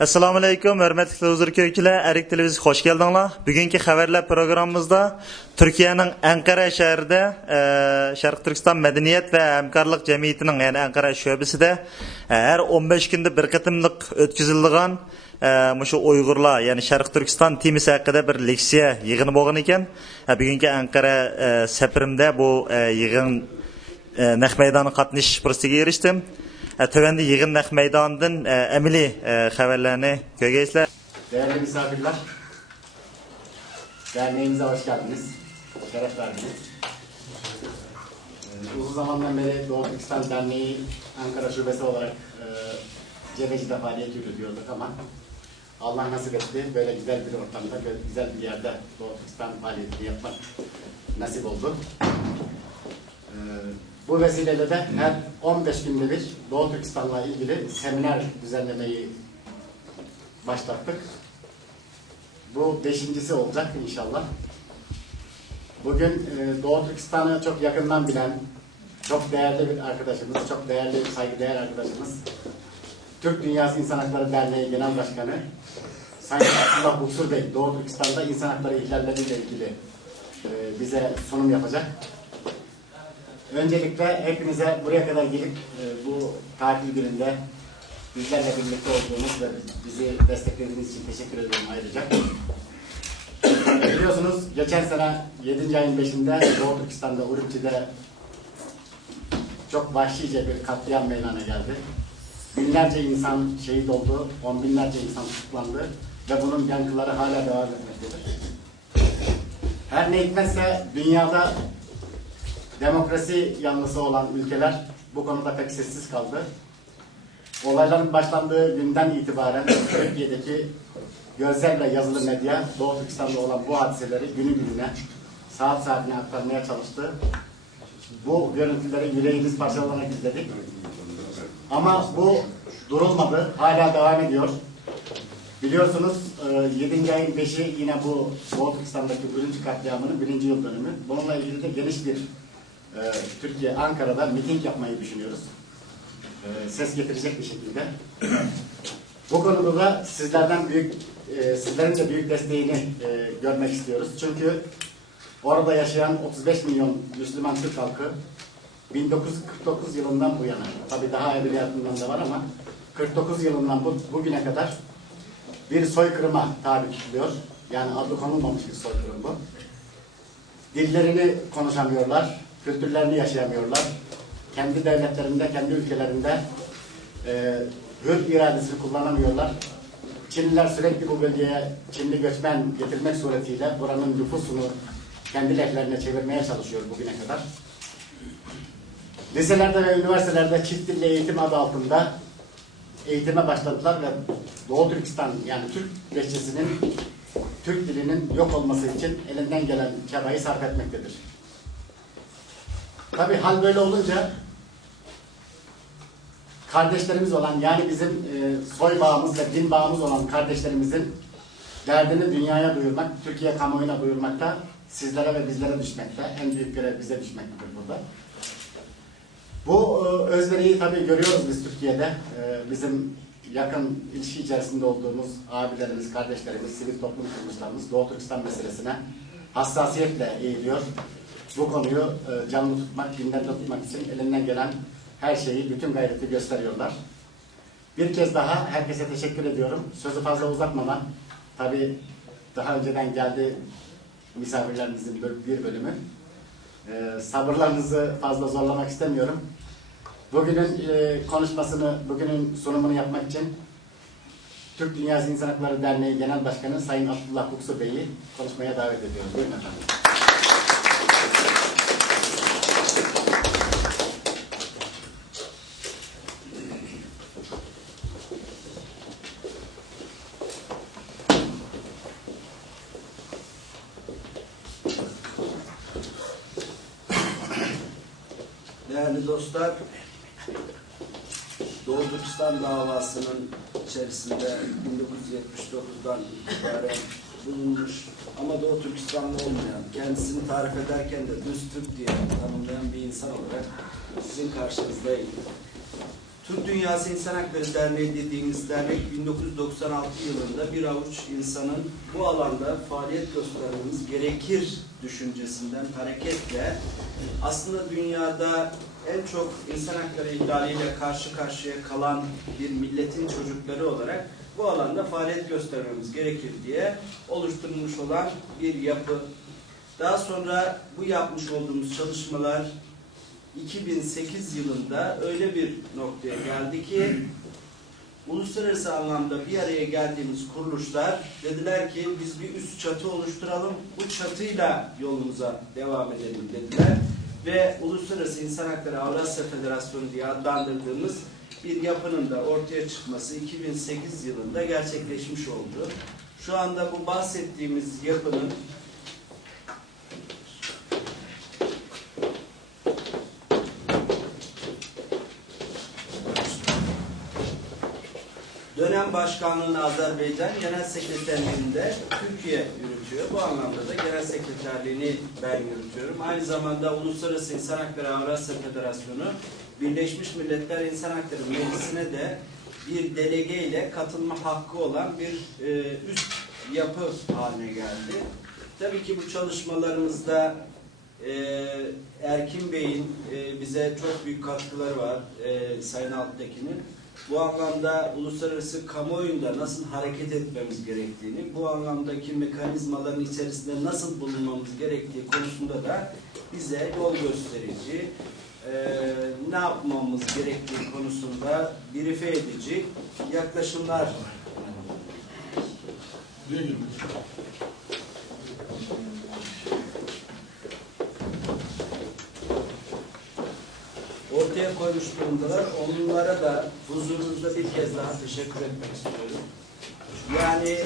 Assalomu alaykum, hurmatli huzur ko'rkilar, Erik televiziya hoş geldinglar. Bugungi xabarlar programmamizda Turkiyaning Ankara shahrida Sharq Turkiston madaniyat va hamkorlik jamiyatining, ya'ni Ankara sho'basida har 15 kunda bir qatimliq o'tkaziladigan mushu Uyg'urlar, ya'ni Sharq Turkiston temasi haqida bir leksiya yig'ini bo'lgan ekan. Bugungi Ankara safarimda bu yig'in naq maydonga qatnashish fursatiga erishdim. Tövende yığın naq meydanından emili haberlerini görgeysler. Değerli misafirler, derneğimize hoş geldiniz, şeref verdiniz. Uzun zamandan beri Doğu Türkistan Derneği Ankara Şubesi olarak Cebeci'de faaliyet yürütüyorduk ama Allah nasip etti, böyle güzel bir ortamda, böyle güzel bir yerde Doğu Türkistan faaliyetini yapmak nasip oldu. Bu vesileyle de her 15 günde bir Doğu Türkistan'la ilgili seminer düzenlemeyi başlattık. Bu 5.'si olacak inşallah. Bugün Doğu Türkistan'ı çok yakından bilen, çok değerli bir arkadaşımız, çok değerli, saygıdeğer arkadaşımız, Türk Dünyası İnsan Hakları Derneği Genel Başkanı Sayın Abdullah Buksur Bey, Doğu Türkistan'da insan hakları ihlalleriyle ilgili bize sunum yapacak. Öncelikle hepinize buraya kadar gelip bu tatil gününde bizlerle birlikte olduğunuz ve bizi desteklediğiniz için teşekkür ederim ayrıca. Biliyorsunuz geçen sene 7. ayın 5'inde Doğu Türkistan'da Urupçi'de çok vahşice bir katliam meydana geldi. Binlerce insan şehit oldu, on binlerce insan tutuklandı ve bunun yankıları hala devam etmektedir. Her ne hikmetse dünyada demokrasi yanlısı olan ülkeler bu konuda pek sessiz kaldı. Olayların başlandığı günden itibaren Türkiye'deki gözlerle yazılı medya Doğu Türkistan'da olan bu hadiseleri günü gününe, saat saatine aktarmaya çalıştı. Bu görüntüleri yüreğimiz parçalanarak izledik. Ama bu durulmadı, hala devam ediyor. Biliyorsunuz 7. ayın 5'i yine bu Doğu Türkistan'daki Urupçi katliamının 1. yıl dönümü. Bununla ilgili de geniş bir Türkiye, Ankara'da miting yapmayı düşünüyoruz. Ses getirecek bir şekilde. Bu konuda da sizlerin de büyük desteğini görmek istiyoruz. Çünkü orada yaşayan 35 milyon Müslüman Türk halkı 1949 yılından bu yana, tabii daha evveliyatından da var ama 49 yılından bugüne kadar bir soykırıma tabi tutuluyor. Yani adı konulmamış bir soykırım bu. Dillerini konuşamıyorlar, kültürlerini yaşayamıyorlar. Kendi devletlerinde, kendi ülkelerinde hür iradesini kullanamıyorlar. Çinliler sürekli bu bölgeye Çinli göçmen getirmek suretiyle buranın nüfusunu kendi lehlerine çevirmeye çalışıyor bugüne kadar. Liselerde ve üniversitelerde çift dilli eğitim adı altında eğitime başladılar ve Doğu Türkistan, yani Türk lehçesinin, Türk dilinin yok olması için elinden gelen çabayı sarf etmektedir. Tabii hal böyle olunca kardeşlerimiz olan, yani bizim soy bağımız ve din bağımız olan kardeşlerimizin derdini dünyaya duyurmak, Türkiye kamuoyuna duyurmakta sizlere ve bizlere düşmekte. En büyük görev bize düşmektedir burada. Bu özveriyi tabii görüyoruz biz Türkiye'de. Bizim yakın ilişki içerisinde olduğumuz abilerimiz, kardeşlerimiz, sivil toplum kuruluşlarımız Doğu Türkistan meselesine hassasiyetle eğiliyor. Bu konuyu canlı tutmak, gündemde tutmak için elinden gelen her şeyi, bütün gayreti gösteriyorlar. Bir kez daha herkese teşekkür ediyorum. Sözü fazla uzatmadan, tabii daha önceden geldi misafirlerimizin bir bölümü. Sabırlarınızı fazla zorlamak istemiyorum. Bugünün konuşmasını, bugünün sunumunu yapmak için Türk Dünyası İnsan Hakları Derneği Genel Başkanı Sayın Abdullah Buksur Bey'i konuşmaya davet ediyorum. Buyurun efendim. Değerli dostlar, Doğu Türkistan davasının içerisinde 1979'dan itibaren bulunmuş ama Doğu Türkistanlı olmayan, kendisini tarif ederken de düz Türk diye tanımlayan bir insan olarak sizin karşınızdayım. Türk Dünyası İnsan Hakları Derneği dediğimiz dernek 1996 yılında bir avuç insanın bu alanda faaliyet göstermemiz gerekir düşüncesinden hareketle aslında dünyada en çok insan hakları ihlaliyle karşı karşıya kalan bir milletin çocukları olarak bu alanda faaliyet göstermemiz gerekir diye oluşturulmuş olan bir yapı. Daha sonra bu yapmış olduğumuz çalışmalar 2008 yılında öyle bir noktaya geldi ki uluslararası anlamda bir araya geldiğimiz kuruluşlar dediler ki biz bir üst çatı oluşturalım, bu çatıyla yolumuza devam edelim dediler ve Uluslararası İnsan Hakları Avrasya Federasyonu diye adlandırdığımız bir yapının da ortaya çıkması 2008 yılında gerçekleşmiş oldu. Şu anda bu bahsettiğimiz yapının dönem başkanlığını Azerbaycan, genel sekreterliğinde Türkiye yürütüyor. Bu anlamda da genel sekreterliğini ben yürütüyorum. Aynı zamanda Uluslararası İnsan Hakları Avrasya Federasyonu, Birleşmiş Milletler İnsan Hakları Meclisi'ne de bir delege ile katılma hakkı olan bir üst yapı haline geldi. Tabii ki bu çalışmalarımızda Erkin Bey'in bize çok büyük katkıları var, Sayın Alttaki'nin. Bu anlamda uluslararası kamuoyunda nasıl hareket etmemiz gerektiğini, bu anlamdaki mekanizmaların içerisinde nasıl bulunmamız gerektiği konusunda da bize yol gösterici, ne yapmamız gerektiği konusunda brief edici yaklaşımlar. Ortaya koymuş durumdalar. Onlara da huzurunuzda bir kez daha teşekkür etmek istiyorum. Yani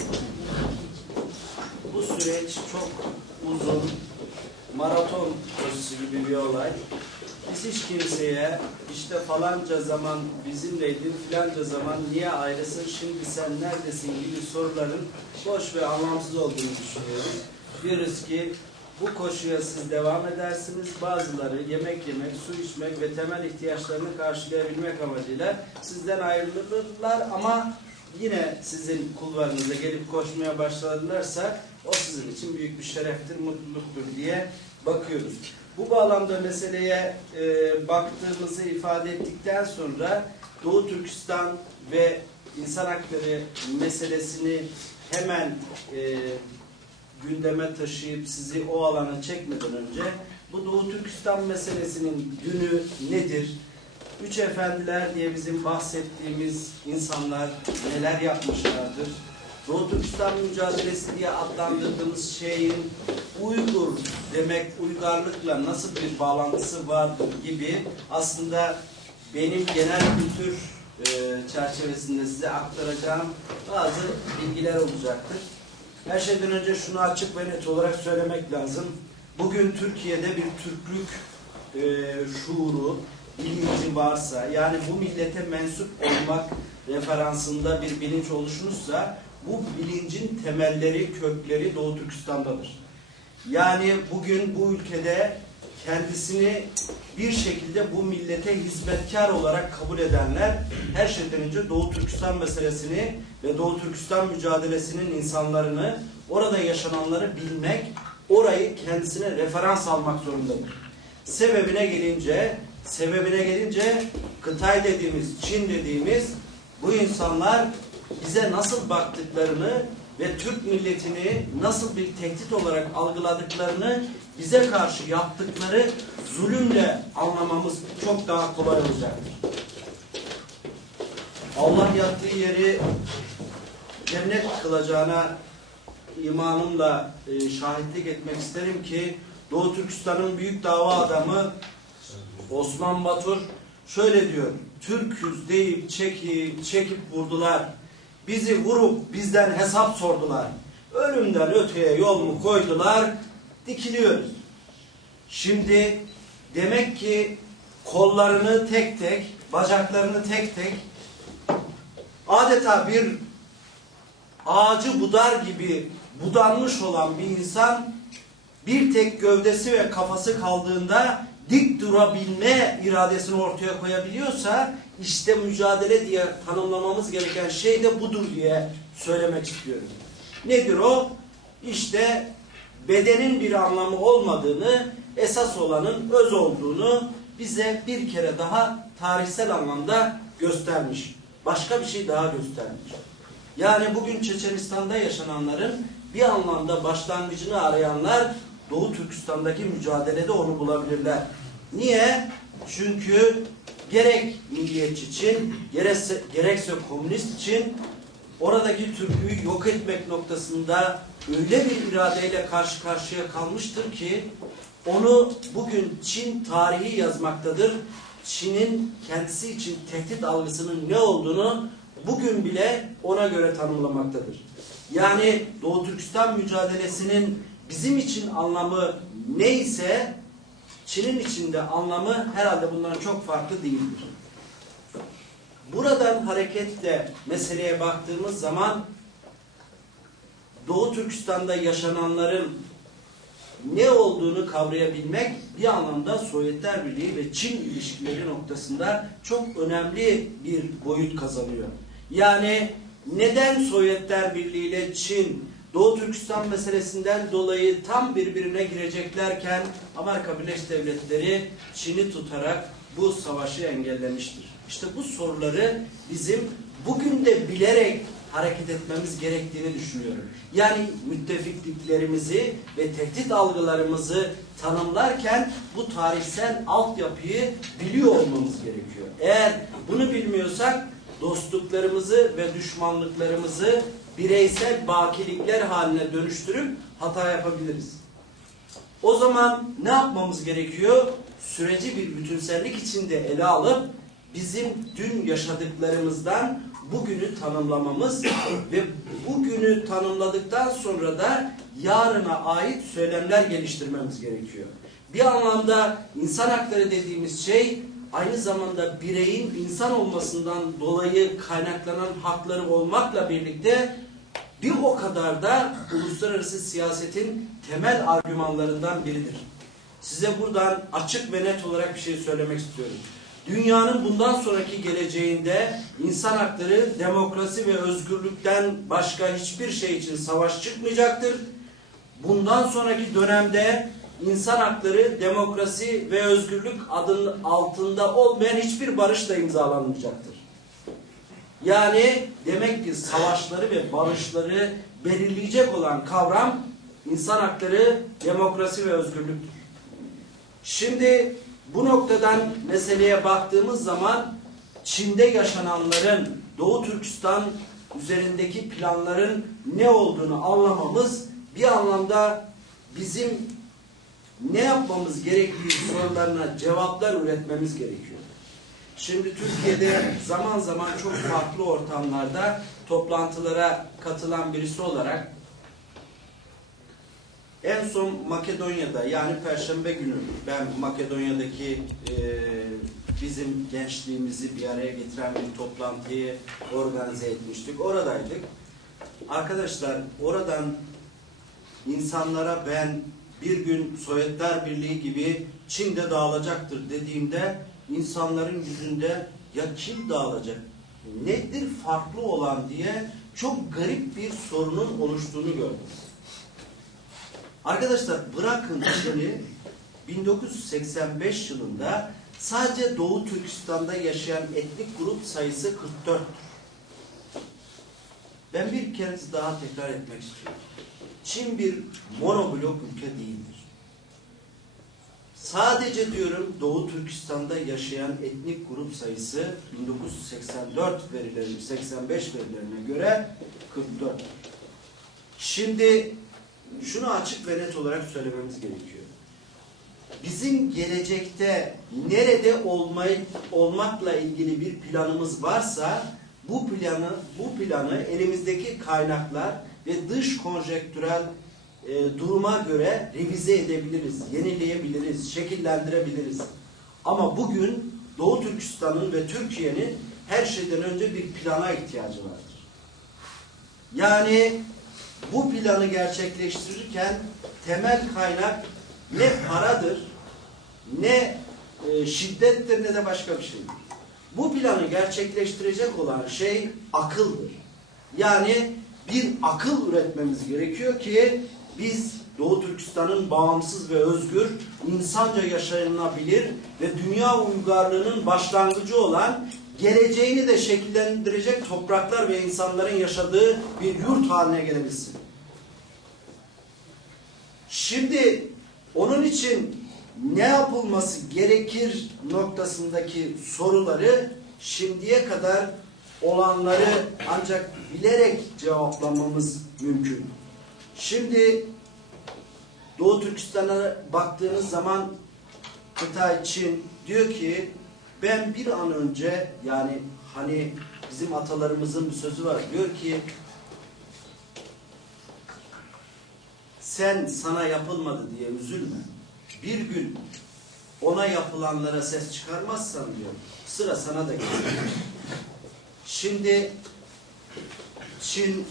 bu süreç çok uzun, maraton koşusu gibi bir olay. Biz hiç kimseye işte falanca zaman bizimleydin, filanca zaman niye ayrısın, şimdi sen neredesin gibi soruların boş ve anlamsız olduğunu düşünüyoruz. Diyoruz ki bu koşuya siz devam edersiniz. Bazıları yemek yemek, su içmek ve temel ihtiyaçlarını karşılayabilmek amacıyla sizden ayrılırlar ama yine sizin kulvarınıza gelip koşmaya başladılarsa o sizin için büyük bir şereftir, mutluluktur diye bakıyoruz. Bu bağlamda meseleye baktığımızı ifade ettikten sonra Doğu Türkistan ve insan hakları meselesini hemen gündeme taşıyıp sizi o alana çekmeden önce bu Doğu Türkistan meselesinin dünü nedir? Üç efendiler diye bizim bahsettiğimiz insanlar neler yapmışlardır? Doğu Türkistan mücadelesi diye adlandırdığımız şeyin Uygur demek, uygarlıkla nasıl bir bağlantısı vardır gibi aslında benim genel kültür çerçevesinde size aktaracağım bazı bilgiler olacaktır. Her şeyden önce şunu açık ve net olarak söylemek lazım. Bugün Türkiye'de bir Türklük şuuru, bilinci varsa, yani bu millete mensup olmak referansında bir bilinç oluşmuşsa, bu bilincin temelleri, kökleri Doğu Türkistan'dadır. Yani bugün bu ülkede kendisini bir şekilde bu millete hizmetkar olarak kabul edenler her şeyden önce Doğu Türkistan meselesini ve Doğu Türkistan mücadelesinin insanlarını, orada yaşananları bilmek, orayı kendisine referans almak zorundadır. Sebebine gelince Kıtay dediğimiz, Çin dediğimiz bu insanlar bize nasıl baktıklarını ve Türk milletini nasıl bir tehdit olarak algıladıklarını, bize karşı yaptıkları zulümle anlamamız çok daha kolay olacaktır. Allah yattığı yeri cennet kılacağına imanımla şahitlik etmek isterim ki Doğu Türkistan'ın büyük dava adamı Osman Batur şöyle diyor: Türküz deyip çekip vurdular. Bizi vurup bizden hesap sordular. Ölümden öteye yol mu koydular? Dikiliyoruz. Şimdi demek ki kollarını tek tek, bacaklarını tek tek, adeta bir ağacı budar gibi budanmış olan bir insan bir tek gövdesi ve kafası kaldığında dik durabilme iradesini ortaya koyabiliyorsa, işte mücadele diye tanımlamamız gereken şey de budur diye söylemek istiyorum. Nedir o? İşte bedenin bir anlamı olmadığını, esas olanın öz olduğunu bize bir kere daha tarihsel anlamda göstermiş. Başka bir şey daha göstermiş. Yani bugün Çeçenistan'da yaşananların bir anlamda başlangıcını arayanlar Doğu Türkistan'daki mücadelede onu bulabilirler. Niye? Çünkü gerek milliyetçi için, gerekse komünist için oradaki Türk'ü yok etmek noktasında öyle bir iradeyle karşı karşıya kalmıştır ki onu bugün Çin tarihi yazmaktadır. Çin'in kendisi için tehdit algısının ne olduğunu bugün bile ona göre tanımlamaktadır. Yani Doğu Türkistan mücadelesinin bizim için anlamı neyse Çin'in içinde anlamı herhalde bundan çok farklı değildir. Buradan hareketle meseleye baktığımız zaman Doğu Türkistan'da yaşananların ne olduğunu kavrayabilmek bir anlamda Sovyetler Birliği ve Çin ilişkileri noktasında çok önemli bir boyut kazanıyor. Yani neden Sovyetler Birliği ile Çin Doğu Türkistan meselesinden dolayı tam birbirine gireceklerken Amerika Birleşik Devletleri Çin'i tutarak bu savaşı engellemiştir. İşte bu soruları bizim bugün de bilerek hareket etmemiz gerektiğini düşünüyorum. Yani müttefikliklerimizi ve tehdit algılarımızı tanımlarken bu tarihsel altyapıyı biliyor olmamız gerekiyor. Eğer bunu bilmiyorsak dostluklarımızı ve düşmanlıklarımızı bireysel bakilikler haline dönüştürüp hata yapabiliriz. O zaman ne yapmamız gerekiyor? Süreci bir bütünsellik içinde ele alıp bizim dün yaşadıklarımızdan bugünü tanımlamamız ve bugünü tanımladıktan sonra da yarına ait söylemler geliştirmemiz gerekiyor. Bir anlamda insan hakları dediğimiz şey aynı zamanda bireyin insan olmasından dolayı kaynaklanan hakları olmakla birlikte bir o kadar da uluslararası siyasetin temel argümanlarından biridir. Size buradan açık ve net olarak bir şey söylemek istiyorum. Dünyanın bundan sonraki geleceğinde insan hakları, demokrasi ve özgürlükten başka hiçbir şey için savaş çıkmayacaktır. Bundan sonraki dönemde insan hakları, demokrasi ve özgürlük adının altında olmayan hiçbir barış da imzalanmayacaktır. Yani demek ki savaşları ve barışları belirleyecek olan kavram insan hakları, demokrasi ve özgürlüktür. Şimdi bu noktadan meseleye baktığımız zaman Çin'de yaşananların Doğu Türkistan üzerindeki planların ne olduğunu anlamamız bir anlamda bizim ne yapmamız gerektiği sorularına cevaplar üretmemiz gerekiyor. Şimdi Türkiye'de zaman zaman çok farklı ortamlarda toplantılara katılan birisi olarak en son Makedonya'da yani Perşembe günü ben Makedonya'daki bizim gençliğimizi bir araya getiren bir toplantıyı organize etmiştik. Oradaydık. Arkadaşlar oradan insanlara ben bir gün Sovyetler Birliği gibi Çin'de dağılacaktır dediğimde insanların yüzünde ya kim dağılacak? Nedir farklı olan diye çok garip bir sorunun oluştuğunu gördüm. Arkadaşlar bırakın Çin'i 1985 yılında sadece Doğu Türkistan'da yaşayan etnik grup sayısı 44'tür. Ben bir kez daha tekrar etmek istiyorum. Çin bir monoblok ülke değildir. Sadece diyorum Doğu Türkistan'da yaşayan etnik grup sayısı 1985 verilerine göre 44. Şimdi şunu açık ve net olarak söylememiz gerekiyor. Bizim gelecekte nerede olmakla ilgili bir planımız varsa bu planı elimizdeki kaynaklar ve dış konjektürel duruma göre revize edebiliriz, yenileyebiliriz, şekillendirebiliriz. Ama bugün Doğu Türkistan'ın ve Türkiye'nin her şeyden önce bir plana ihtiyacı vardır. Yani bu planı gerçekleştirirken temel kaynak ne paradır, ne şiddettir ne de başka bir şeydir. Bu planı gerçekleştirecek olan şey akıldır. Yani bir akıl üretmemiz gerekiyor ki biz Doğu Türkistan'ın bağımsız ve özgür, insanca yaşanabilir ve dünya uygarlığının başlangıcı olan, geleceğini de şekillendirecek topraklar ve insanların yaşadığı bir yurt haline gelebilsin. Şimdi onun için ne yapılması gerekir noktasındaki soruları şimdiye kadar olanları ancak bilerek cevaplamamız mümkün. Şimdi Doğu Türkistan'a baktığınız zaman Kıtay Çin diyor ki ben bir an önce, yani hani bizim atalarımızın bir sözü var, diyor ki sen sana yapılmadı diye üzülme. Bir gün ona yapılanlara ses çıkarmazsan diyor, sıra sana da gelir. Şimdi Çin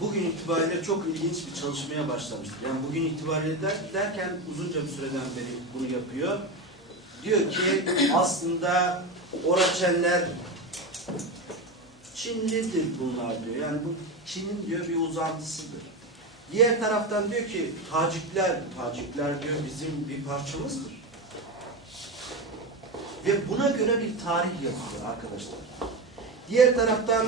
bugün itibariyle çok ilginç bir çalışmaya başlamıştır. Yani bugün itibariyle derken uzunca bir süreden beri bunu yapıyor. Diyor ki aslında Oraçenler Çinlidir bunlar diyor. Yani bu Çin'in diyor bir uzantısıdır. Diğer taraftan diyor ki Tacikler diyor bizim bir parçamızdır. Ve buna göre bir tarih yazıyor arkadaşlar. Diğer taraftan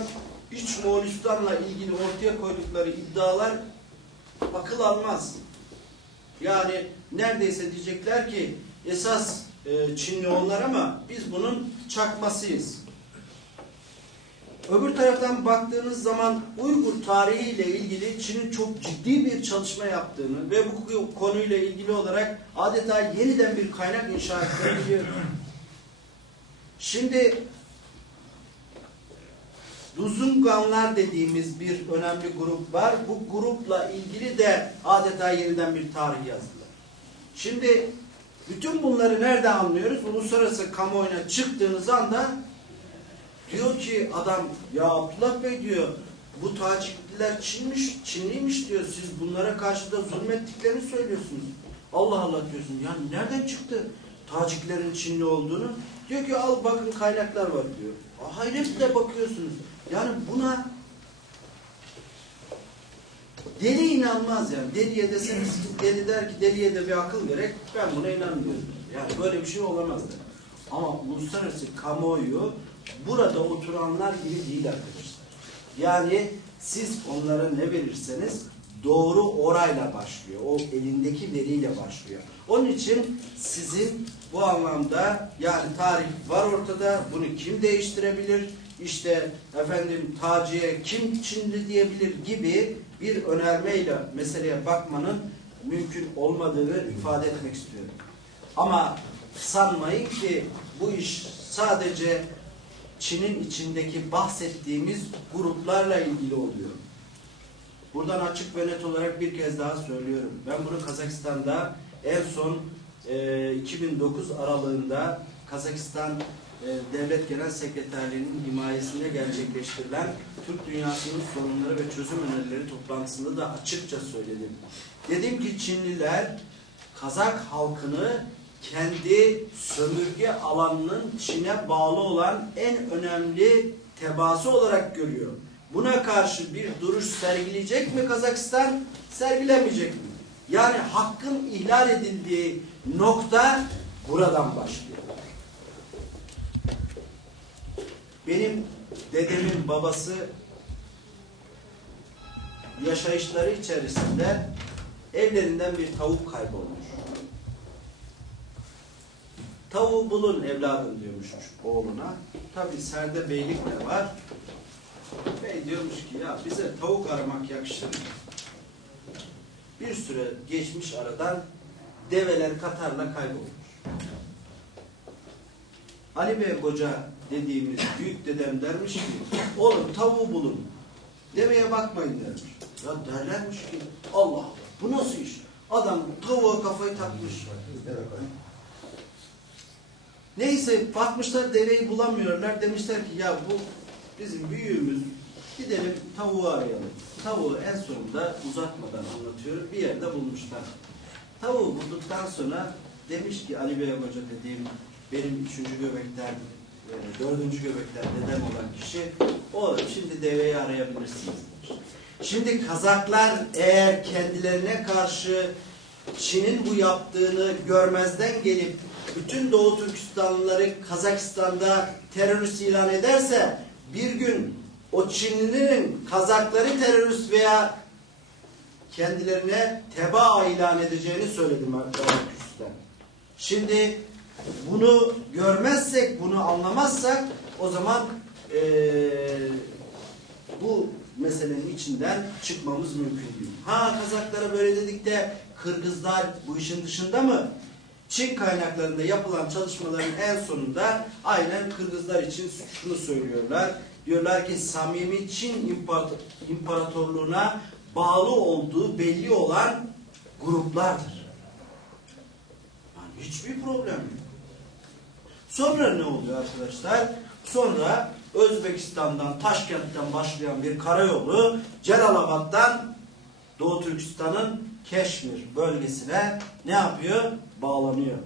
İç Moğolistan'la ilgili ortaya koydukları iddialar akıl almaz. Yani neredeyse diyecekler ki esas Çinli onlar ama biz bunun çakmasıyız. Öbür taraftan baktığınız zaman Uygur tarihiyle ilgili Çin'in çok ciddi bir çalışma yaptığını ve bu konuyla ilgili olarak adeta yeniden bir kaynak inşa ettiğini biliyoruz. Şimdi Duzunganlar dediğimiz bir önemli grup var. Bu grupla ilgili de adeta yeniden bir tarih yazdılar. Şimdi bütün bunları nerede anlıyoruz? Uluslararası kamuoyuna çıktığınız anda diyor ki adam, ya Abdullah Bey diyor, bu Tacikliler Çinliymiş diyor. Siz bunlara karşı da zulmettiklerini söylüyorsunuz. Allah Allah diyorsun. Yani nereden çıktı Taciklerin Çinli olduğunu? Diyor ki al bakın kaynaklar var diyor. Hayretle bakıyorsunuz. Yani buna deli inanmaz yani. Deliye deseniz, deli der ki deliye de bir akıl gerek. Ben buna inanmıyorum. Yani böyle bir şey olamaz der. Ama uluslararası kamuoyu burada oturanlar gibi değil arkadaşlar. Yani siz onlara ne verirseniz doğru orayla başlıyor. O elindeki veriyle başlıyor. Onun için sizin bu anlamda, yani tarih var ortada, bunu kim değiştirebilir? İşte efendim Taci'ye kim Çinli diyebilir gibi bir önermeyle meseleye bakmanın mümkün olmadığını ifade etmek istiyorum. Ama sanmayın ki bu iş sadece Çin'in içindeki bahsettiğimiz gruplarla ilgili oluyor. Buradan açık ve net olarak bir kez daha söylüyorum. Ben bunu Kazakistan'da en son 2009 aralığında Kazakistan Devlet Genel Sekreterliği'nin himayesinde gerçekleştirilen Türk Dünyası'nın sorunları ve çözüm önerileri toplantısında da açıkça söyledim. Dedim ki Çinliler Kazak halkını kendi sömürge alanının Çin'e bağlı olan en önemli tebaası olarak görüyor. Buna karşı bir duruş sergileyecek mi Kazakistan? Sergilemeyecek mi? Yani hakkın ihlal edildiği nokta buradan başlıyor. Benim dedemin babası yaşayışları içerisinde evlerinden bir tavuk kaybolmuş. Tavuğu bulun evladım diyormuş oğluna. Tabi serde beylik de var. Bey diyormuş ki ya bize tavuk aramak yakışır. Bir süre geçmiş aradan develer Katar'la kaybolmuş. Ali Bey Koca dediğimiz büyük dedem dermiş ki oğlum tavuğu bulun. Deveye bakmayın dermiş. Ya derlermiş ki Allah Allah bu nasıl iş? Adam tavuğa kafayı takmış. Neyse bakmışlar deveyi bulamıyorlar. Demişler ki ya bu bizim büyüğümüz, gidelim tavuğu arayalım. Tavuğu en sonunda uzatmadan anlatıyorum. Bir yerde bulmuşlar. Tavuğu bulduktan sonra demiş ki Ali Bey Hoca dediğim benim 3. göbekten dördüncü göbekten dedem olan kişi oğlum şimdi deveyi arayabilirsiniz. Şimdi Kazaklar eğer kendilerine karşı Çin'in bu yaptığını görmezden gelip bütün Doğu Türkistanlıları Kazakistan'da terörist ilan ederse bir gün o Çinlilerin Kazakları terörist veya kendilerine tebaa ilan edeceğini söyledim arkadaşlar. Şimdi bunu görmezsek, bunu anlamazsak o zaman bu meselenin içinden çıkmamız mümkün değil. Ha Kazaklara böyle dedik de Kırgızlar bu işin dışında mı? Çin kaynaklarında yapılan çalışmaların en sonunda aynen Kırgızlar için şunu söylüyorlar. Diyorlar ki samimi Çin İmparatorluğuna bağlı olduğu belli olan gruplardır. Yani hiçbir problem yok. Sonra ne oluyor arkadaşlar? Sonra Özbekistan'dan, Taşkent'ten başlayan bir karayolu Celalabad'dan Doğu Türkistan'ın Keşmir bölgesine ne yapıyor? Bağlanıyor.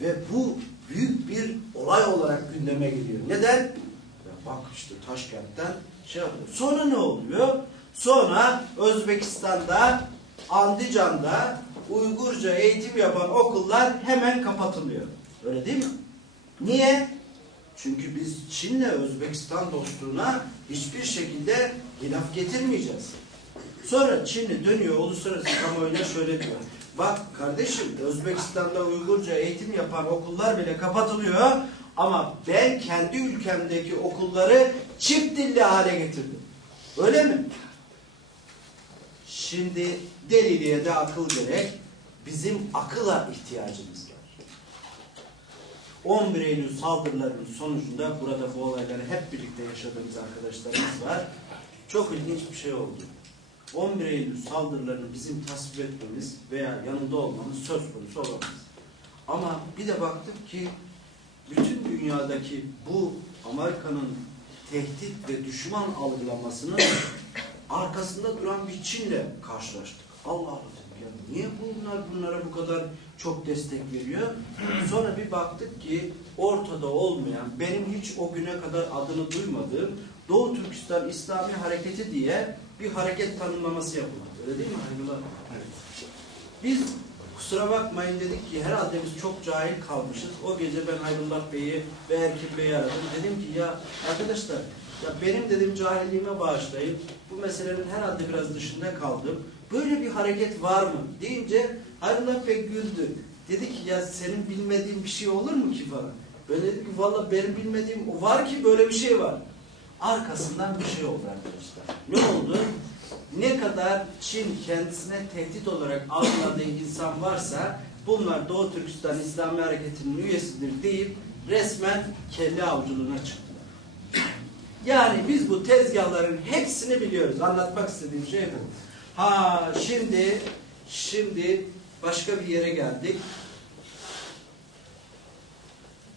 Ve bu büyük bir olay olarak gündeme geliyor. Neden? Ya bak işte Taşkent'ten şey yapıyor. Sonra ne oluyor? Sonra Özbekistan'da, Andijan'da Uygurca eğitim yapan okullar hemen kapatılıyor. Öyle değil mi? Niye? Çünkü biz Çin'le Özbekistan dostluğuna hiçbir şekilde hilaf getirmeyeceğiz. Sonra Çinli dönüyor uluslararası kamuoyuna şöyle diyor. Bak kardeşim Özbekistan'da Uygurca eğitim yapan okullar bile kapatılıyor ama ben kendi ülkemdeki okulları çift dilli hale getirdim. Öyle mi? Şimdi deliliğe de akıl gerek. Bizim akıla ihtiyacımız var. 11 Eylül saldırılarının sonucunda burada bu olayları hep birlikte yaşadığımız arkadaşlarımız var. Çok ilginç bir şey oldu. 11 Eylül saldırılarını bizim tasvip etmemiz veya yanında olmamız söz konusu olamaz. Ama bir de baktık ki bütün dünyadaki bu Amerika'nın tehdit ve düşman algılamasının arkasında duran bir Çin'le karşılaştık. Allah Allah dedik ya niye bunlara bu kadar çok destek veriyor? Sonra bir baktık ki ortada olmayan, benim hiç o güne kadar adını duymadığım Doğu Türkistan İslami Hareketi diye bir hareket tanımlaması yapıldı. Öyle değil mi Hayrullah? Evet. Biz kusura bakmayın dedik ki herhalde biz çok cahil kalmışız. O gece ben Hayrullah Bey'i ve Erkin Bey'i aradım. Dedim ki ya arkadaşlar ya benim dedim cahilliğime bağışlayıp bu meselenin herhalde biraz dışında kaldım. Böyle bir hareket var mı? Deyince Hayrullah Bey güldü. Dedi ki ya senin bilmediğin bir şey olur mu ki falan? Ben dedim ki valla benim bilmediğim var ki böyle bir şey var. Arkasından bir şey oldu arkadaşlar. Ne oldu? Ne kadar Çin kendisine tehdit olarak algıladığı insan varsa bunlar Doğu Türkistan İslami Hareketi'nin üyesidir deyip resmen kelle avcılığına çıktılar. Yani biz bu tezgahların hepsini biliyoruz. Anlatmak istediğim şey bu. Ha şimdi başka bir yere geldik.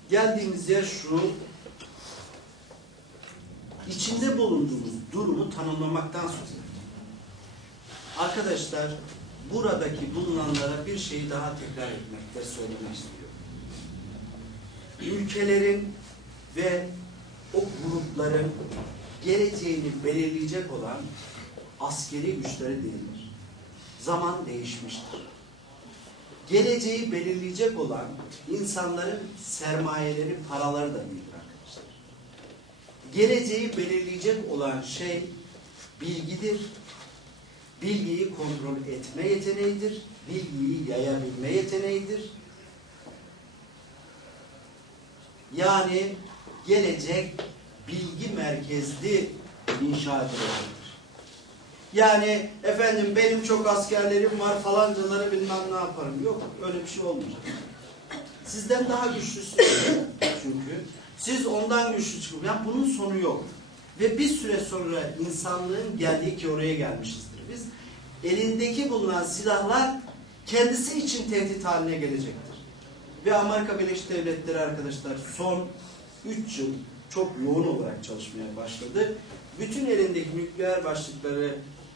Geldiğimiz yer şu. İçinde bulunduğumuz durumu tanımlamaktan söz ediyor. Arkadaşlar buradaki bulunanlara bir şeyi daha tekrar etmekte söylemek istiyorum. Ülkelerin ve o grupların geleceğini belirleyecek olan askeri güçleri değildir. Zaman değişmiştir. Geleceği belirleyecek olan insanların sermayeleri, paraları da değildir arkadaşlar. Geleceği belirleyecek olan şey bilgidir. Bilgiyi kontrol etme yeteneğidir. Bilgiyi yayabilme yeteneğidir. Yani gelecek bilgi merkezli inşa edilecektir. Yani efendim benim çok askerlerim var falancaları bilmem ne yaparım. Yok öyle bir şey olmayacak. Sizden daha güçlüsünüz çünkü. Siz ondan güçlü çıkın. Yani bunun sonu yok. Ve bir süre sonra insanlığın geldiği ki oraya gelmişizdir biz. Elindeki bulunan silahlar kendisi için tehdit haline gelecektir. Ve Amerika Birleşik Devletleri arkadaşlar son 3 yıl çok yoğun olarak çalışmaya başladı. Bütün elindeki nükleer başlıkları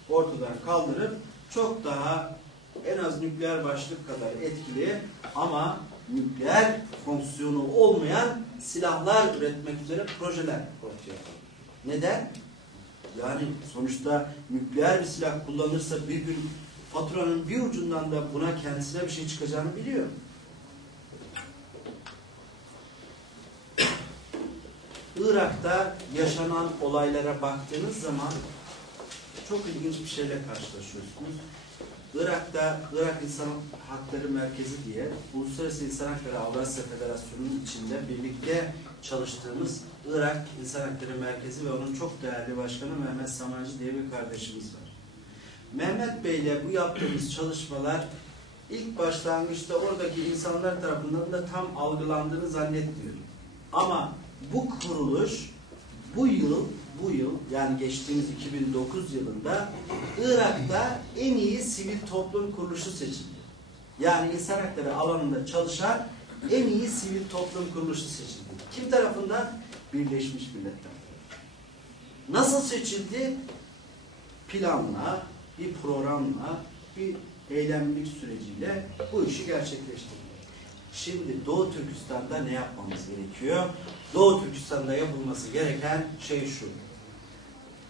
ortadan kaldırıp çok daha en az nükleer başlık kadar etkili ama nükleer fonksiyonu olmayan silahlar üretmek üzere projeler ortaya koyuyor. Neden? Yani sonuçta nükleer bir silah kullanırsa bir gün faturanın bir ucundan da buna kendisine bir şey çıkacağını biliyor. Irak'ta yaşanan olaylara baktığınız zaman çok ilginç bir şeyle karşılaşıyorsunuz. Irak'ta Irak İnsan Hakları Merkezi diye Uluslararası İnsan Hakları Avrasya Federasyonu'nun içinde birlikte çalıştığımız Irak İnsan Hakları Merkezi ve onun çok değerli başkanı Mehmet Samancı diye bir kardeşimiz var. Mehmet Bey ile bu yaptığımız çalışmalar ilk başlangıçta oradaki insanlar tarafından da tam algılandığını zannetmiyorum. Ama bu kuruluş bu yıl yani geçtiğimiz 2009 yılında Irak'ta en iyi sivil toplum kuruluşu seçildi. Yani insan hakları alanında çalışan en iyi sivil toplum kuruluşu seçildi. Kim tarafından? Birleşmiş Milletler. Nasıl seçildi? Planla, bir programla, bir eylemlilik süreciyle bu işi gerçekleştirdi. Şimdi Doğu Türkistan'da ne yapmamız gerekiyor? Doğu Türkistan'da yapılması gereken şey şu.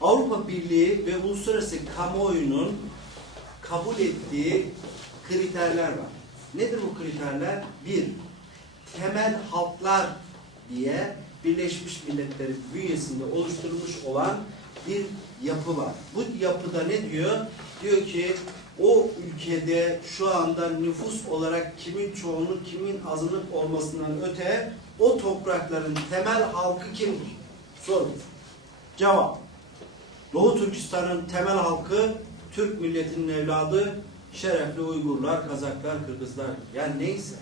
Avrupa Birliği ve uluslararası kamuoyunun kabul ettiği kriterler var. Nedir bu kriterler? Bir, temel halklar diye Birleşmiş Milletler'in bünyesinde oluşturulmuş olan bir yapı var. Bu yapıda ne diyor? Diyor ki o ülkede şu anda nüfus olarak kimin çoğunluk, kimin azınlık olmasından öte o toprakların temel halkı kimdir? Soru. Cevap. Doğu Türkistan'ın temel halkı Türk milletinin evladı, şerefli Uygurlar, Kazaklar, Kırgızlar. Yani neyse.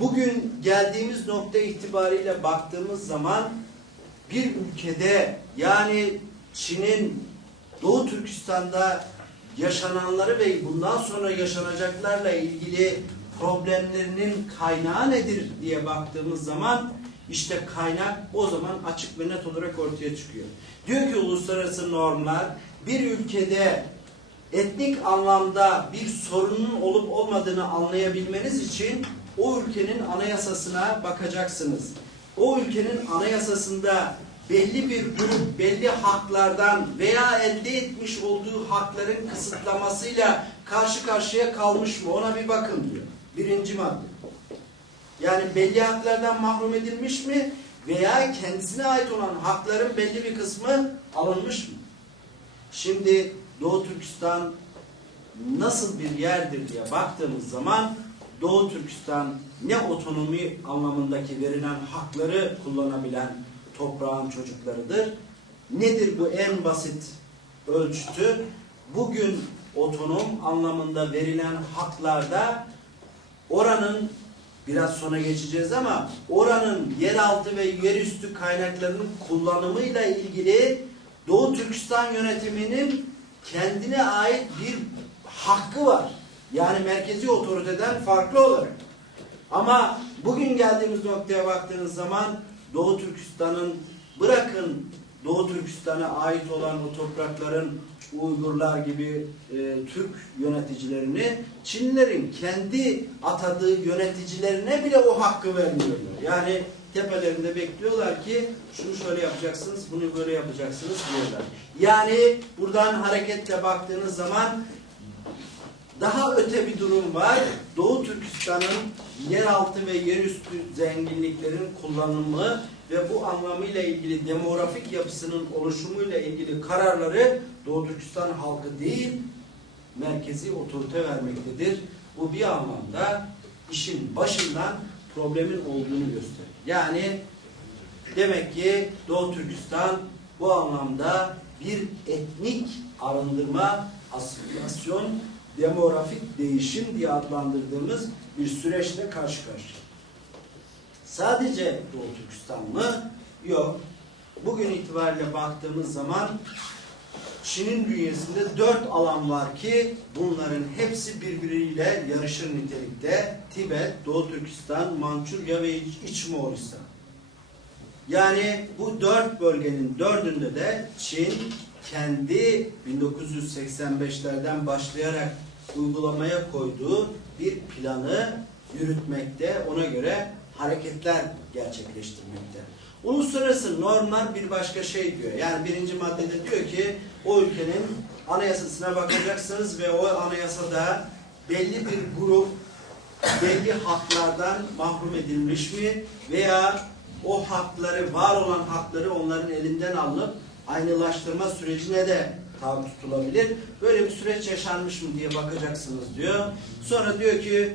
Bugün geldiğimiz nokta itibariyle baktığımız zaman bir ülkede yani Çin'in Doğu Türkistan'da yaşananları ve bundan sonra yaşanacaklarla ilgili problemlerinin kaynağı nedir diye baktığımız zaman işte kaynak o zaman açık ve net olarak ortaya çıkıyor. Diyor ki uluslararası normlar bir ülkede etnik anlamda bir sorunun olup olmadığını anlayabilmeniz için o ülkenin anayasasına bakacaksınız. O ülkenin anayasasında belli bir grup belli haklardan veya elde etmiş olduğu hakların kısıtlamasıyla karşı karşıya kalmış mı? Ona bir bakın diyor. Birinci madde. Yani belli haklardan mahrum edilmiş mi? Veya kendisine ait olan hakların belli bir kısmı alınmış mı? Şimdi Doğu Türkistan nasıl bir yerdir diye baktığımız zaman Doğu Türkistan ne otonomi anlamındaki verilen hakları kullanabilen toprağın çocuklarıdır. Nedir bu en basit ölçütü? Bugün otonom anlamında verilen haklarda oranın biraz sonra geçeceğiz ama oranın yeraltı ve yerüstü kaynaklarının kullanımıyla ilgili Doğu Türkistan yönetiminin kendine ait bir hakkı var. Yani merkezi otoriteden farklı olarak. Ama bugün geldiğimiz noktaya baktığınız zaman Doğu Türkistan'ın bırakın Doğu Türkistan'a ait olan o toprakların Uygurlar gibi Türk yöneticilerini Çinlilerin kendi atadığı yöneticilerine bile o hakkı vermiyorlar. Yani tepelerinde bekliyorlar ki şunu şöyle yapacaksınız, bunu böyle yapacaksınız diyorlar. Yani buradan hareketle baktığınız zaman daha öte bir durum var. Doğu Türkistan'ın yeraltı ve yerüstü zenginliklerin kullanımı ve bu anlamıyla ilgili demografik yapısının oluşumuyla ilgili kararları Doğu Türkistan halkı değil, merkezi otorite vermektedir. Bu bir anlamda işin başından problemin olduğunu gösterir. Yani demek ki Doğu Türkistan bu anlamda bir etnik arındırma, asimilasyon, demografik değişim diye adlandırdığımız bir süreçle karşı karşıya. Sadece Doğu Türkistan mı? Yok. Bugün itibariyle baktığımız zaman Çin'in bünyesinde 4 alan var ki bunların hepsi birbiriyle yarışır nitelikte. Tibet, Doğu Türkistan, Mançurya ve İç Moğolistan. Yani bu 4 bölgenin 4'ünde de Çin kendi 1985'lerden başlayarak uygulamaya koyduğu bir planı yürütmekte, ona göre hareketler gerçekleştirmekte. Uluslararası normlar bir başka şey diyor. Yani birinci maddede diyor ki o ülkenin anayasasına bakacaksınız ve o anayasada belli bir grup belli haklardan mahrum edilmiş mi veya o hakları, var olan hakları onların elinden alınıp aynılaştırma sürecine de tabi tutulabilir. Böyle bir süreç yaşanmış mı diye bakacaksınız diyor. Sonra diyor ki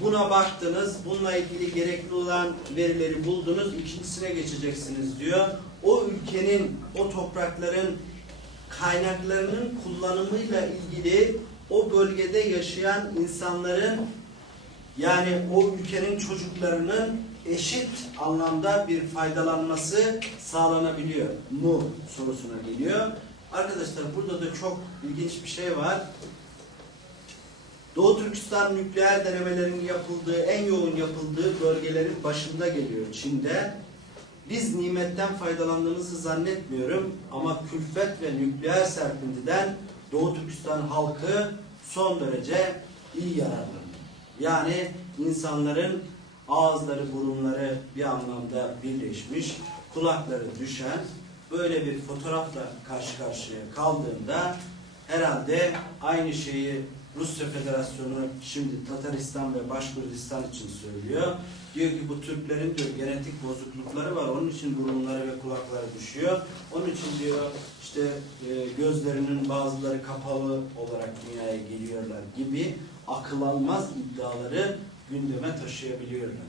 buna baktınız, bununla ilgili gerekli olan verileri buldunuz, ikincisine geçeceksiniz diyor. O ülkenin, o toprakların kaynaklarının kullanımıyla ilgili o bölgede yaşayan insanların, yani o ülkenin çocuklarının eşit anlamda bir faydalanması sağlanabiliyor mu sorusuna geliyor. Arkadaşlar burada da çok ilginç bir şey var. Doğu Türkistan nükleer denemelerinin yapıldığı, en yoğun yapıldığı bölgelerin başında geliyor Çin'de. Biz nimetten faydalandığımızı zannetmiyorum ama külfet ve nükleer serpintiden Doğu Türkistan halkı son derece iyi yararlanıyor. Yani insanların ağızları, burunları bir anlamda birleşmiş, kulakları düşen böyle bir fotoğrafla karşı karşıya kaldığında herhalde aynı şeyi Rusya Federasyonu şimdi Tataristan ve Başkurdistan için söylüyor. Diyor ki bu Türklerin diyor genetik bozuklukları var. Onun için burunları ve kulakları düşüyor. Onun için diyor işte gözlerinin bazıları kapalı olarak dünyaya geliyorlar gibi akıl almaz iddiaları gündeme taşıyabiliyorlar.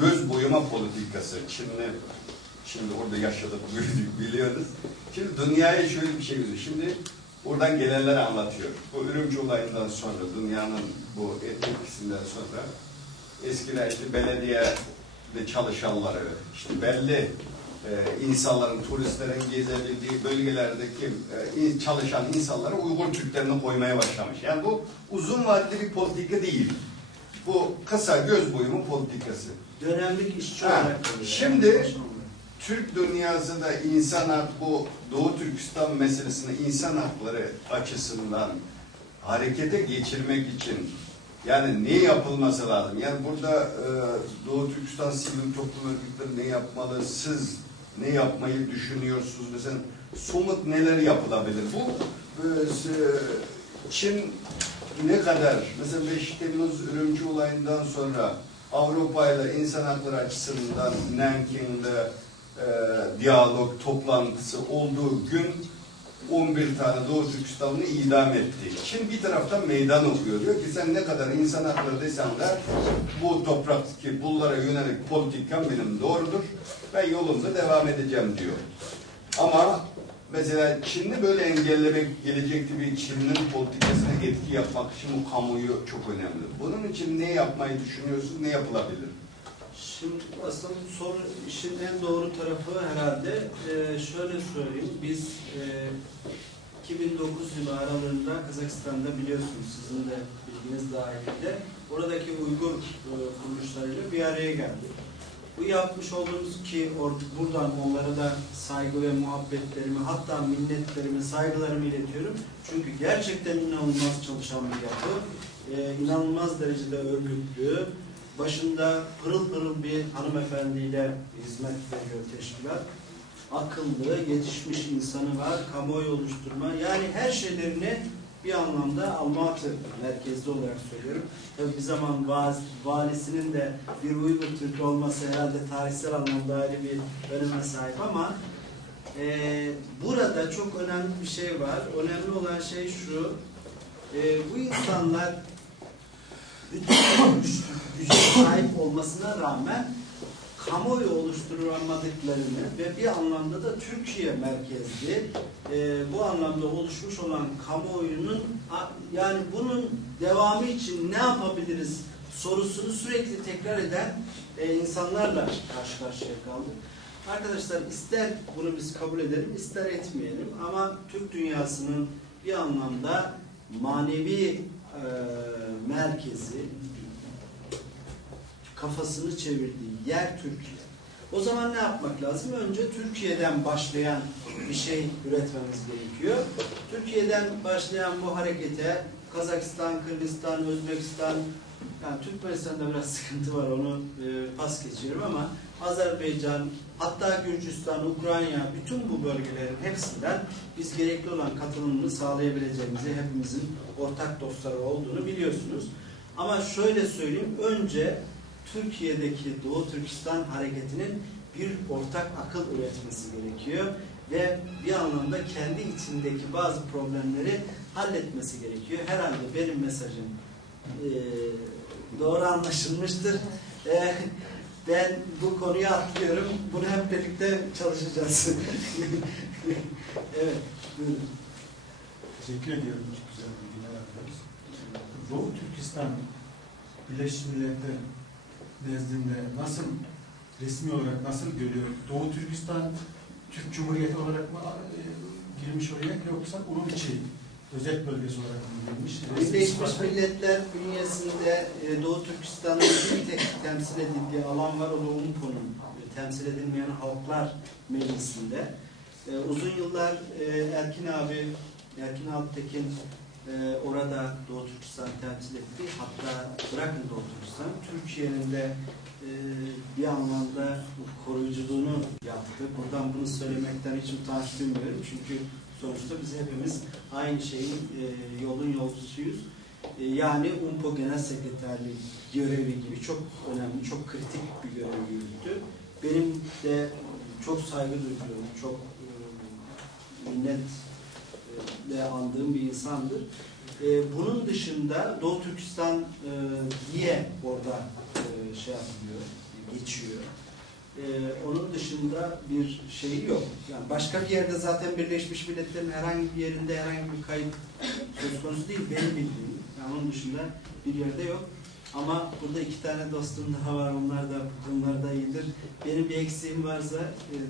Göz boyama politikası. Şimdi orada yaşadık, büyüdük, biliyoruz. Şimdi dünyaya şöyle bir şey gözüküyor. Şimdi oradan gelenler anlatıyor. Bu Ürümçi olayından sonra, dünyanın bu etkisinden sonra eskiler işte belediyede çalışanları, işte belli insanların, turistlerin gezebildiği bölgelerdeki çalışan insanlara Uygur Türklerini koymaya başlamış. Yani bu uzun vadeli bir politika değil. Bu kısa göz boyama politikası. Dönemlik işçi olarak. Şimdi Türk dünyası da bu Doğu Türkistan meselesini insan hakları açısından harekete geçirmek için yani ne yapılması lazım? Yani burada Doğu Türkistan sivil toplum örgütleri ne yapmalı? Siz ne yapmayı düşünüyorsunuz? Mesela somut neler yapılabilir? Bu Çin ne kadar mesela 5 Temmuz Ürümçi olayından sonra Avrupa ile insan hakları açısından Nanking'de diyalog toplantısı olduğu gün 11 tane Doğu Türkistanlı idam etti. Çin bir taraftan meydan okuyor. Diyor ki sen ne kadar insan hakları desen de bu topraktaki bunlara yönelik politikam benim doğrudur. Ben yolumda devam edeceğim diyor. Ama mesela Çin'i böyle engellemek, gelecekte bir Çin'in politikasına etki yapmak için bu kamuoyu çok önemli. Bunun için ne yapmayı düşünüyorsunuz, ne yapılabilir? Şimdi aslında soru işin en doğru tarafı herhalde şöyle söyleyeyim. Biz 2009 yılı aralarında Kazakistan'da biliyorsunuz sizin de bilginiz dahilinde oradaki Uygur kuruluşlarıyla bir araya geldik. Bu yapmış olduğumuz ki buradan onlara da saygı ve muhabbetlerimi hatta minnetlerimi, saygılarımı iletiyorum. Çünkü gerçekten inanılmaz çalışan bir yapı, inanılmaz derecede örgütlü, başında pırıl pırıl bir hanımefendiyle hizmet veriyor teşkilat. Akıllı, yetişmiş insanı var, kamuoyu oluşturma, yani her şeylerini bir anlamda Almatı merkezli olarak söylüyorum. Tabii bir zaman valisinin de bir Uygur Türk olması herhalde tarihsel anlamda ayrı bir öneme sahip ama burada çok önemli bir şey var. Önemli olan şey şu, bu insanlar bütün güce sahip olmasına rağmen kamuoyu oluşturamadıklarını ve bir anlamda da Türkiye merkezli bu anlamda oluşmuş olan kamuoyunun yani bunun devamı için ne yapabiliriz sorusunu sürekli tekrar eden insanlarla karşı karşıya kaldık. Arkadaşlar ister bunu biz kabul edelim, ister etmeyelim ama Türk dünyasının bir anlamda manevi merkezi, kafasını çevirdiği yer Türkiye. O zaman ne yapmak lazım? Önce Türkiye'den başlayan bir şey üretmemiz gerekiyor. Türkiye'den başlayan bu harekete Kazakistan, Kırgızistan, Özbekistan, yani Türkmenistan'da biraz sıkıntı var, onu pas geçiyorum ama Azerbaycan, hatta Gürcistan, Ukrayna, bütün bu bölgelerin hepsinden biz gerekli olan katılımını sağlayabileceğimizi, hepimizin ortak dostları olduğunu biliyorsunuz. Ama şöyle söyleyeyim, önce Türkiye'deki Doğu Türkistan hareketinin bir ortak akıl üretmesi gerekiyor ve bir anlamda kendi içindeki bazı problemleri halletmesi gerekiyor. Herhalde benim mesajım doğru anlaşılmıştır. Ben bu konuyu atlıyorum. Bunu hep birlikte çalışacağız. Evet, buyurun. Teşekkür ediyorum. Çok güzel bilgiler yapıyoruz. Doğu Türkistan Birleşmiş Milletler nezdinde nasıl, resmi olarak nasıl görüyor? Doğu Türkistan Türk Cumhuriyeti olarak mı girmiş oraya, yoksa onun içi özel bölgesi olarak mı girmiş? Birleşmiş Milletler bünyesinde Doğu Türkistan'ın bir tek temsil edildiği alan var. O da UNPO'nun temsil edilmeyen Halklar Meclisi'nde. Uzun yıllar Erkin Alptekin orada Doğu Türkistan temsil etti. Hatta bırakın Doğu Türkistan, Türkiye'nin de bir anlamda koruyuculuğunu yaptı. Buradan bunu söylemekten hiç utanç duymuyorum. Çünkü sonuçta biz hepimiz aynı şeyin yolun yolcusuyuz. Yani UNPO Genel Sekreterliği görevi gibi çok önemli, çok kritik bir görev yürüttü. Benim de çok saygı duyduğum, çok minnetle andığım bir insandır. Bunun dışında Doğu Türkistan niye orada şey yapılıyor, geçiyor? Onun dışında bir şey yok. Yani başka bir yerde zaten Birleşmiş Milletler'in herhangi bir yerinde herhangi bir kayıt söz konusu değil, benim bildiğim. Yani onun dışında bir yerde yok. Ama burada iki tane dostum daha var, onlar da iyidir. Benim bir eksiğim varsa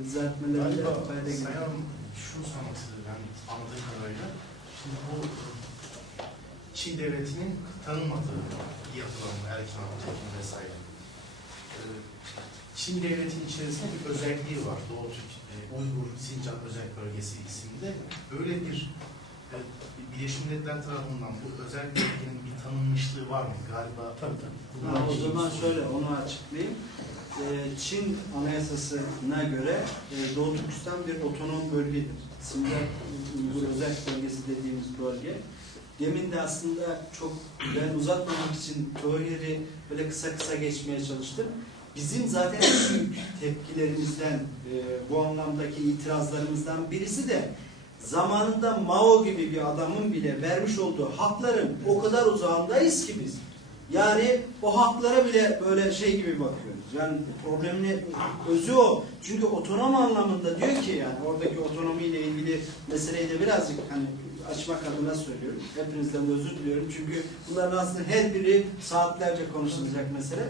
düzeltmelerinde fayda gelir. Sayın şunu sormak istedim ben anladığım kadarıyla. Şimdi bu Çin devletinin tanınmadığı yapılan Erkin Alptekin vesaire. Çin devletinin içerisinde bir özelliği var. Doğu Uygur Sincan Özel Bölgesi isimli. Böyle bir Birleşmiş Milletler tarafından bu özel bölgenin bir tanınmışlığı var mı? Galiba O zaman şöyle onu açıklayayım. Çin Anayasası'na göre Doğu Türkistan bir otonom bölgedir. Sincan Uygur Özel Bölgesi dediğimiz bölge. Demin de aslında çok ben uzatmamak için çoğu yeri böyle kısa geçmeye çalıştım. Bizim zaten en büyük tepkilerimizden, bu anlamdaki itirazlarımızdan birisi de zamanında Mao gibi bir adamın bile vermiş olduğu hakların o kadar uzağındayız ki biz. Yani o haklara bile böyle şey gibi bakıyoruz. Yani problemin özü o. Çünkü otonom anlamında diyor ki yani oradaki otonomiyle ilgili meseleyi de birazcık hani açmak adına söylüyorum. Hepinizden özür diliyorum. Çünkü bunların aslında her biri saatlerce konuşulacak mesele.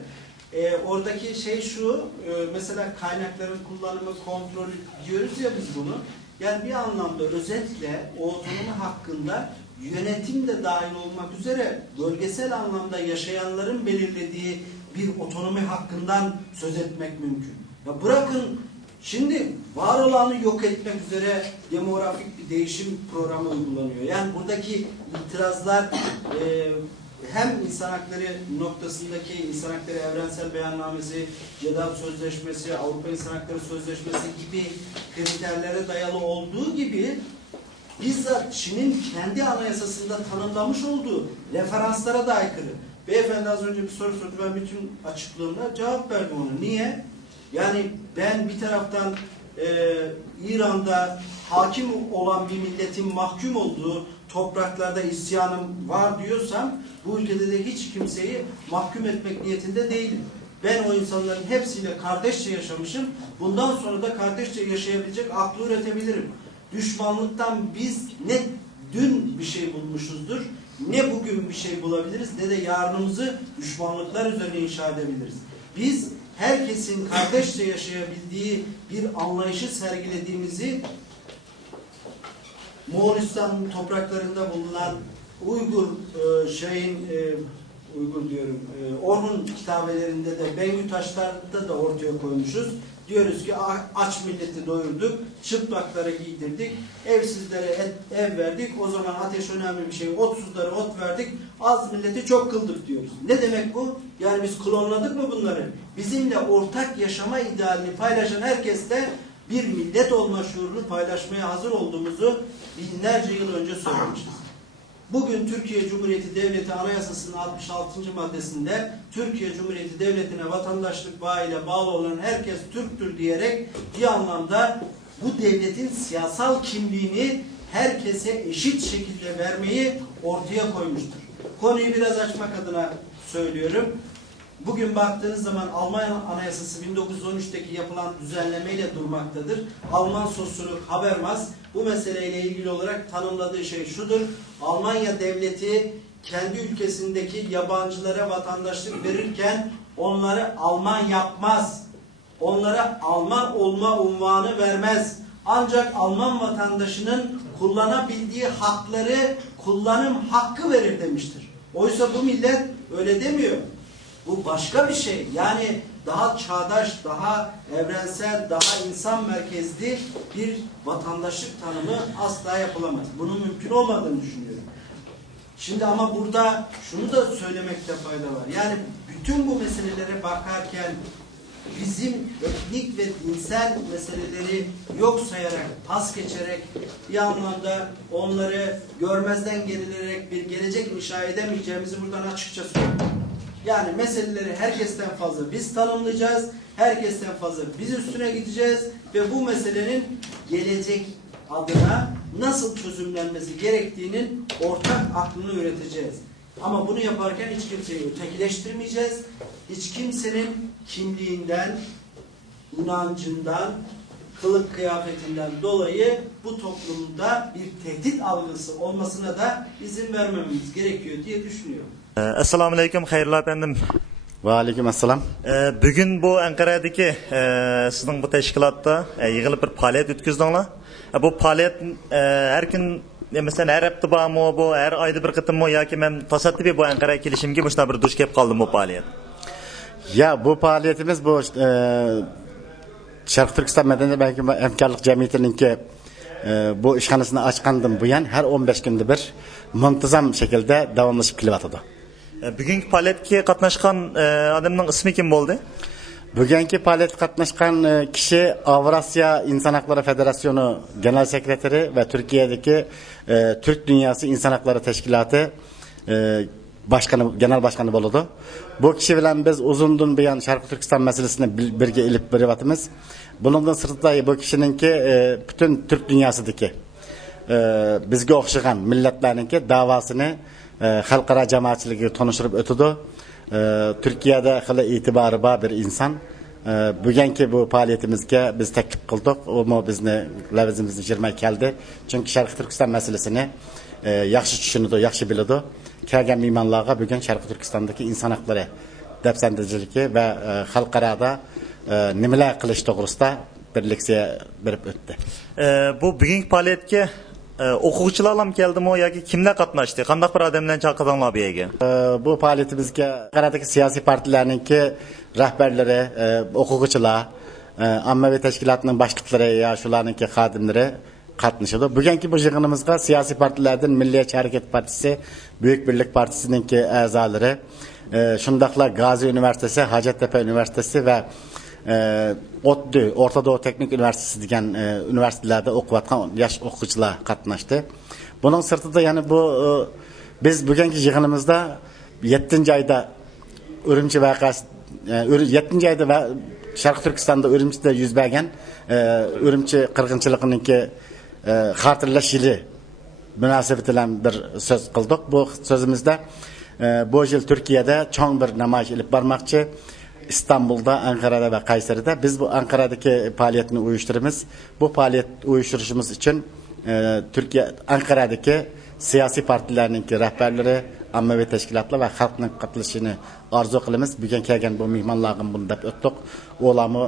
Oradaki şey şu, mesela kaynakların kullanımı, kontrolü diyoruz ya biz bunu. Yani bir anlamda özetle o otonomi hakkında yönetim de dahil olmak üzere bölgesel anlamda yaşayanların belirlediği bir otonomi hakkından söz etmek mümkün. Ya bırakın şimdi var olanı yok etmek üzere demografik bir değişim programı uygulanıyor. Yani buradaki itirazlar hem insan hakları noktasındaki İnsan Hakları Evrensel Beyannamesi, Cedav Sözleşmesi, Avrupa İnsan Hakları Sözleşmesi gibi kriterlere dayalı olduğu gibi bizzat Çin'in kendi anayasasında tanımlamış olduğu referanslara da aykırı. Beyefendi az önce bir soru sordu. Ben bütün açıklığımla cevap verdim ona. Niye? Yani ben bir taraftan İran'da hakim olan bir milletin mahkum olduğu topraklarda isyanım var diyorsam bu ülkede de hiç kimseyi mahkum etmek niyetinde değilim. Ben o insanların hepsiyle kardeşçe yaşamışım. Bundan sonra da kardeşçe yaşayabilecek aklı üretebilirim. Düşmanlıktan biz ne dün bir şey bulmuşuzdur, ne bugün bir şey bulabiliriz, ne de yarınımızı düşmanlıklar üzerine inşa edebiliriz. Biz herkesin kardeşçe yaşayabildiği bir anlayışı sergilediğimizi Moğolistan topraklarında bulunan Uygur Uygur diyorum, Orhun kitabelerinde de Bengü taşlarında da ortaya koymuşuz. Diyoruz ki aç milleti doyurduk, çıplakları giydirdik, evsizlere ev verdik, o zaman ateş önemli bir şey, otsuzlara ot verdik, az milleti çok kıldık diyoruz. Ne demek bu? Yani biz klonladık mı bunları? Bizimle ortak yaşama idealini paylaşan herkesle bir millet olma şuurunu paylaşmaya hazır olduğumuzu binlerce yıl önce söylemişiz. Bugün Türkiye Cumhuriyeti Devleti Anayasası'nın 66. maddesinde Türkiye Cumhuriyeti Devleti'ne vatandaşlık bağıyla bağlı olan herkes Türktür diyerek bir anlamda bu devletin siyasal kimliğini herkese eşit şekilde vermeyi ortaya koymuştur. Konuyu biraz açmak adına söylüyorum. Bugün baktığınız zaman Alman Anayasası 1913'teki yapılan düzenlemeyle durmaktadır. Alman sosyolog Habermas bu meseleyle ilgili olarak tanımladığı şey şudur: Almanya devleti kendi ülkesindeki yabancılara vatandaşlık verirken onları Alman yapmaz. Onlara Alman olma unvanı vermez. Ancak Alman vatandaşının kullanabildiği hakları kullanım hakkı verir demiştir. Oysa bu millet öyle demiyor. Bu başka bir şey. Yani daha çağdaş, daha evrensel, daha insan merkezli bir vatandaşlık tanımı asla yapılamaz. Bunun mümkün olmadığını düşünüyorum. Şimdi ama burada şunu da söylemekte fayda var. Yani bütün bu meselelere bakarken bizim etnik ve dinsel meseleleri yok sayarak, pas geçerek, bir anlamda onları görmezden gelinerek bir gelecek inşa edemeyeceğimizi buradan açıkça söylüyorum. Yani meseleleri herkesten fazla biz tanımlayacağız, herkesten fazla biz üstüne gideceğiz ve bu meselenin gelecek adına nasıl çözümlenmesi gerektiğinin ortak aklını üreteceğiz. Ama bunu yaparken hiç kimseyi ötekileştirmeyeceğiz. Hiç kimsenin kimliğinden, inancından, kılık kıyafetinden dolayı bu toplumda bir tehdit algısı olmasına da izin vermememiz gerekiyor diye düşünüyorum. Assalamu alaikum, hayırlı efendim. Ve aleyküm assalam. Bugün bu Ankara'daki sizin bu teşkilatta yığılıp bir faaliyet ötküzdüңlar. Bu faaliyet her gün mesela her hafta bağımı bu, her ayda bir kıtım mı ya ki ben tasaddifi bu Ankara'ya gelişimki bu bir duş kep kaldım bu faaliyet. Ya bu faaliyetimiz bu Şarkı Türkistan Medeniyet belki Hemkarlık Cemiyeti'nin ki bu işhanasını açkandım bu yan her 15 günde bir muntazam şekilde devamlaşıp kilivatıdı. Bugünkü faaliyetke katnaşkan adamın ismi kim oldu? Bugünkü faaliyet katnaşkan kişi Avrasya İnsan Hakları Federasyonu Genel Sekreteri ve Türkiye'deki Türk Dünyası İnsan Hakları Teşkilatı Genel Başkanı boludu. Bu kişi bilen biz uzundun bir yan Şarkı Türkistan meselesine birge ilip birivatımız. Bunun sırtında bu kişininki bütün Türk dünyasındaki bizge okşayan milletlerinki davasını halkara cemaatçiliği tanıştırıp ötüdü. Türkiye'de hılı itibarı var bir insan. Bugünkü bu faaliyetimizge biz teklif kıldık. O bizni levizimizni jirmek geldi. Çünkü Şarkı Türkistan meselesini yaxşı düşünüdü, yaxşı biliyordu. Kelgen mimanlığa bugün Şarkı Türkistan'daki insan hakları depsendiriciliği ve halkarada nimeler kılıç doğrusunda birlikte verip öttü. Bu bugünkü faaliyetke okuvchilar ham keldimi yoki kimlar qatnashdi? Qanday bir odamlarni chaqirdilar bu yerga? Bu faaliyetimizge Ankara'daki siyasi partilerninki rahberleri, okuvchilar, ammaviy teşkilatının başlıkları ya şularninki xodimlari qatnashadi. Bugünkü bu yig'inimizga siyasi partilerden Milliyetçi Hareket Partisi, Büyük Birlik Partisi'ninki a'zolari, shundaqla Gazi Üniversitesi, Hacettepe Üniversitesi ve ODTÜ, Orta Doğu Teknik Üniversitesi degan üniversitelerde okuyatgan yaş o'quvchilar qatnashdi. Bunun sırtında yani bu biz bugünkü yig'inimizda 7. ayda Ürümçi vakası 7. ayda ve Şarkı Türkistan'da Ürümçi'de yüz bergen Ürümçi qirg'inchiligininki xatirlash yili münasebeti bilan bir söz kıldık. Bu sözümüzde bu yıl Türkiye'de çoğun bir namoyish ilib bormoqchi. İstanbul'da, Ankara'da ve Kayseri'de. Biz bu Ankara'daki faaliyetini uyuşturumuz. Bu faaliyet uyuşturuşumuz için Türkiye, Ankara'daki siyasi partilerinin rehberleri, ommaviy tashkilotlar va xalqning qatnashishini orzu qilamiz. Bugun kelgan bu mehmonlarga buni deb o'tdik. Ularni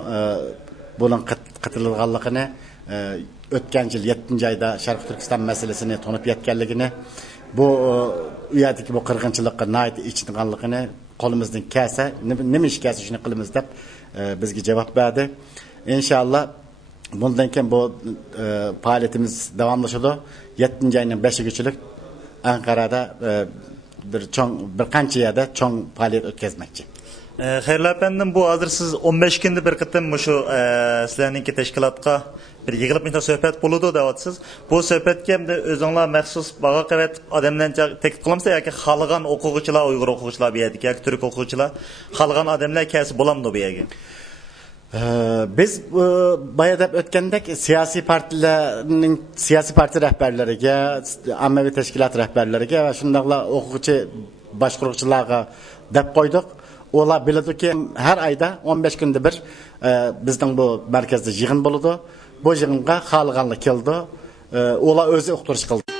buning qatilganligini o'tgan yil 7-oyda Sharq Turkiston masalasini tonib yetganligini, bu uyadagi bu qirg'inchilikqa nayt ichganligini qo'limizdan kelsa, nima ish kelsa shuni qilamiz deb bizga javob berdi. İnşallah bundan keyin bu faaliyetimiz davamlaşadi. 7-oyning 5-ichilik Ankara'da bir qancha yerda cho'ng faaliyet o'tkazmoqchi. Xayrli efendim, bu hazır siz 15 günde bir kıtım şu sizlerinki teşkilatga bir yığılıp mıhta söhbet buludu devatsız. Bu söhbetke hem de özünler məxsus bağa qevet adamdan teklif kılamsa ya ki xalığan okuğucular, Uygur okuğucular bir yedik ya ki Türk okuğucular xalığan adamlar kesi bulamdı bu yegi. Biz bayada o'tgandek siyosiy parti rahbarlariga, ommaviy tashkilot rahbarlariga va shundaqla o'quvchi boshqaruvchilarga deb qo'ydik. Ular biladiki har oyda 15 kunda bir bizning bu markazda yig'in bo'ladi. Bu yig'inga xohlaganlar keldi. Ular o'zi o'qitirish qildi.